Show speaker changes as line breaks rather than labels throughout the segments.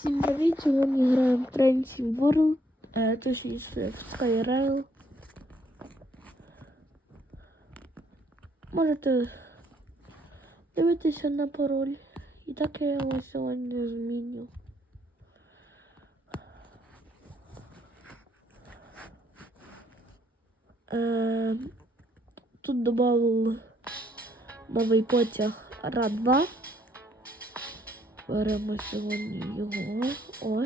Всім привіт! Сьогодні граємо в Train World, е, точніше в Skyrail. Можете дивитися на пароль. І так я його сьогодні зміню. Е, тут додав новий потяг РА-2. Беремо сьогодні його. О.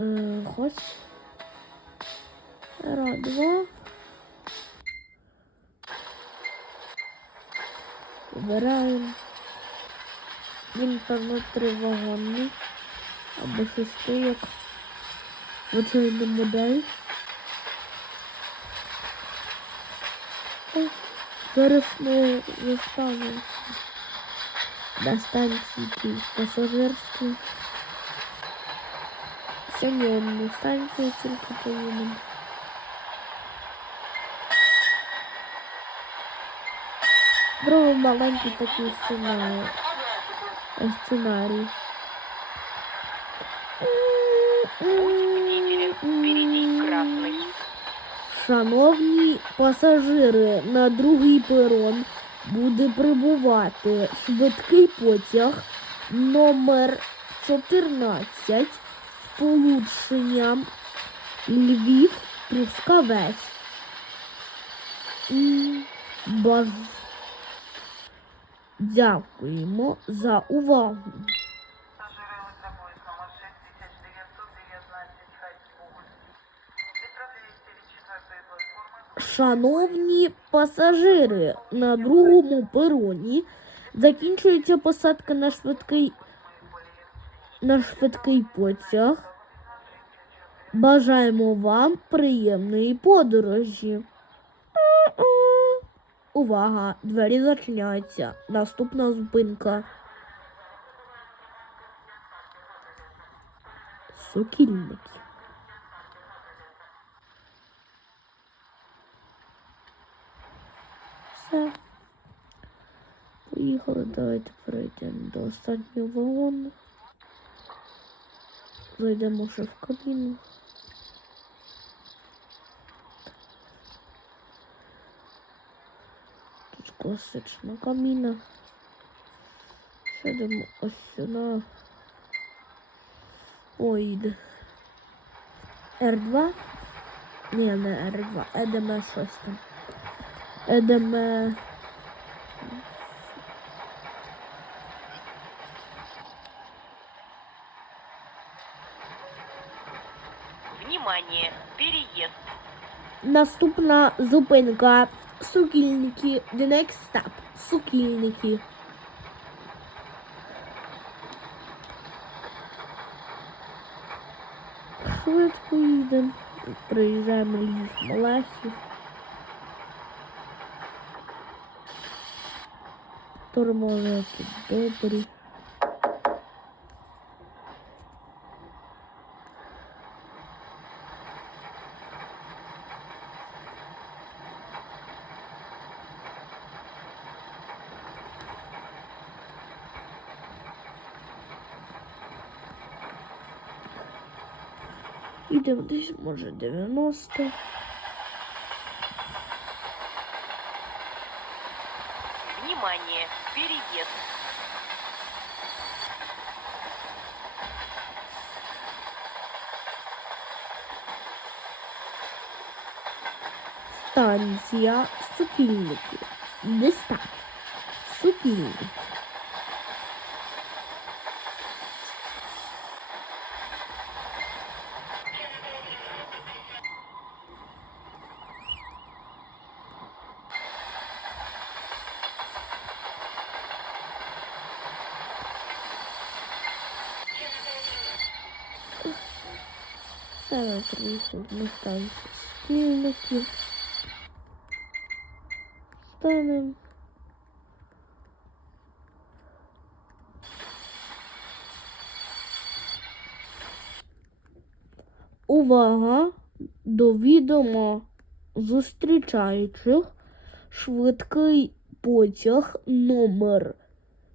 Е, ось. Ра, два. Вибираємо. Він, певно, тривагонний. Або шестий, як звичайна модель. О, Застанемо на станції Київ пасажирській. Сьогодні он на станцію тільки поїдемо. Другий маленький такий сценарій. Сценарій.
Красный.
Шановні пасажири, на другий перон буде прибувати швидкий потяг номер 14 з полученням Львів Трускавець. М, Баж... Дякуємо за увагу. Шановні пасажири, на другому пероні закінчується посадка на швидкий, на швидкий потяг. Бажаємо вам приємної подорожі. Увага! Двері зачиняються. Наступна зупинка. Сокільники. все. Поїхали, давайте перейдемо до останнього вагону. Зайдемо ще в кабіну. Тут класична каміна. Сидимо ось сюди. Ой, R2. Ні, не R2, EDM 6. Enemy. Е,
Внимание, переезд.
Наступна зупинка. Сукільники. The next stop. Сукільники. Швидко їдемо. Приїжджаємо ліс Малахів. Тормози тут добрі. Йдемо десь, може, 90.
Внимание, переезд.
Станція Сукільники. Не став. Сукільники. Зараз на станцію Сукільників. Станемо. Увага до відома зустрічаючих швидкий потяг номер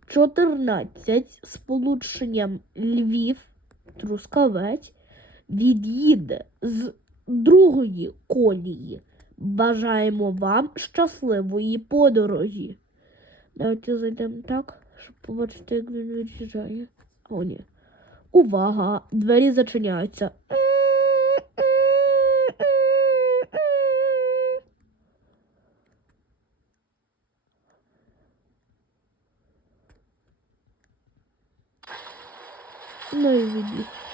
14 з полученням Львів, Трускавець від'їде з другої колії. Бажаємо вам щасливої подорожі. Давайте зайдемо так, щоб побачити, як він від'їжджає. О, ні. Увага! Двері зачиняються. Ну і від'їзд.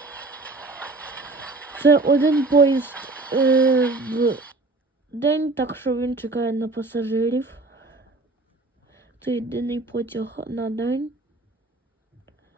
Це один поїзд е, в день, так що він чекає на пасажирів. Це єдиний потяг на день.